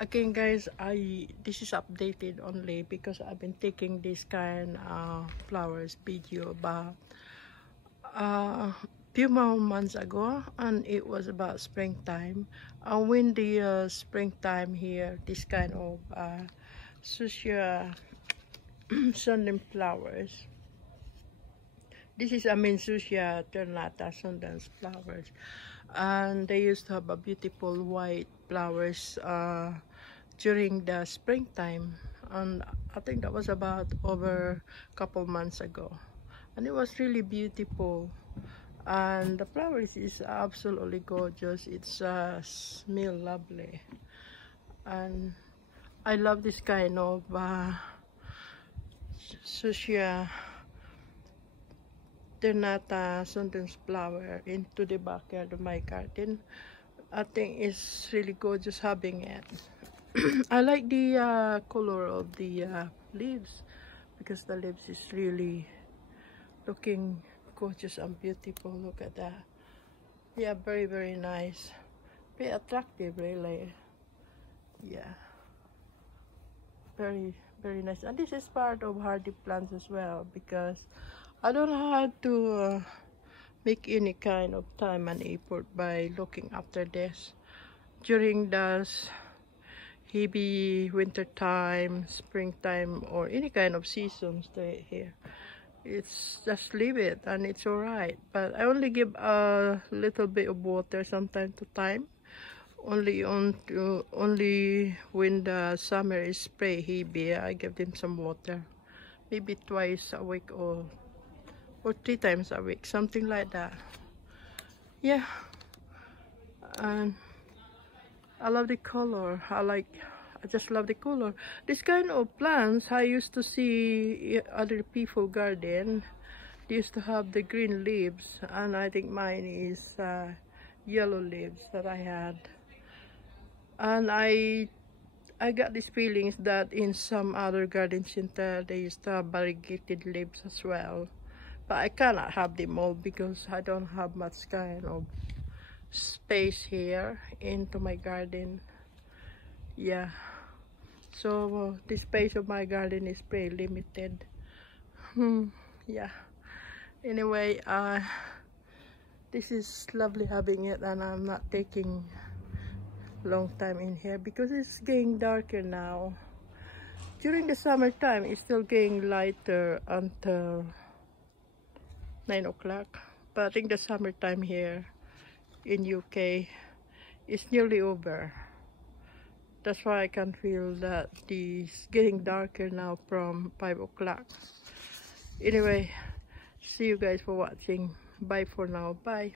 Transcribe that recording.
Again guys, this is updated only because I've been taking this kind of flowers video about few more months ago, and it was about springtime. And when the springtime here, this kind of Susia sundan flowers. This is Susia ternata sundan flowers, and they used to have a beautiful white flowers during the springtime, and I think that was about over a couple months ago, and it was really beautiful. And the flowers is absolutely gorgeous. It's smell lovely, and I love this kind of Susia ternata sundan's flower into the backyard of my garden. I think it's really gorgeous having it. I like the color of the leaves, because the leaves is really looking gorgeous and beautiful. Look at that. Yeah, very nice, very attractive really. Yeah, very nice. And this is part of hardy plants as well, because I don't have to make any kind of time and effort by looking after this during the heavy winter time, springtime, or any kind of seasons here. It's just leave it and it's all right. But I only give a little bit of water from time to time. Only when the summer is spray heavy, I give them some water, maybe twice a week or 3 times a week, something like that. Yeah, and I love the color. I just love the color. This kind of plants I used to see other people garden. They used to have the green leaves, and I think mine is yellow leaves that I had. And I got these feelings that in some other garden center they used to have variegated leaves as well. But I cannot have them all because I don't have much kind of space here into my garden. Yeah, so the space of my garden is pretty limited. Yeah, anyway, this is lovely having it, and I'm not taking long time in here because it's getting darker now. During the summertime it's still getting lighter until 9 o'clock, but I think the summertime here in UK is nearly over. That's why I can feel that it's getting darker now from 5 o'clock. Anyway, see you guys for watching. Bye for now. Bye.